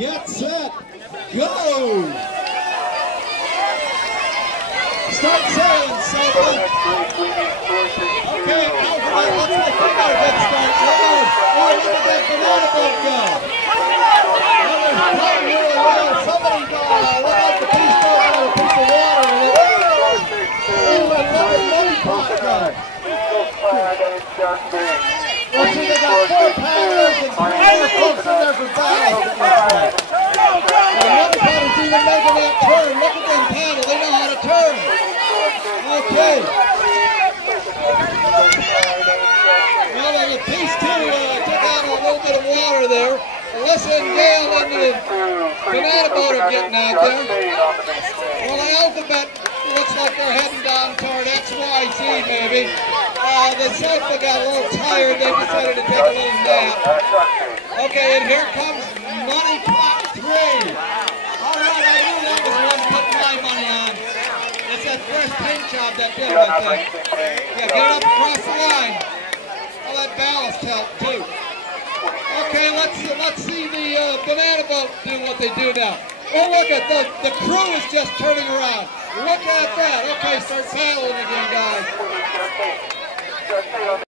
Get set, go! Start sailing, Southland. Okay, Alphabet, let's get a good start. Oh, look at that banana boat go. Oh, there's plenty really well. Somebody look like the piece boat had a piece of water in it. Oh, and look at Money Pot go. Let's see, they got 4 paddlers and 3 more folks in there for ballast, it looks like. And Money Pot is even making that turn. Look at them paddle, they know how to turn. Okay. Well, the piece 2 took out a little bit of water there. Alyssa and Gail and the banana boat are getting out there. Well, the Alphabet looks like they're heading down toward XYZ maybe. The Southland got a little tired. They decided to take a little nap. Okay, and here comes Money Pot 3. All right, I knew that was one to put my money on. It's that fresh paint job that did it, I think. Yeah, get it up across the line. All that ballast helped too. Okay, let's see the banana boat do what they do now. Oh, look at the crew is just turning around. Look at that. Okay, start paddling again, guys.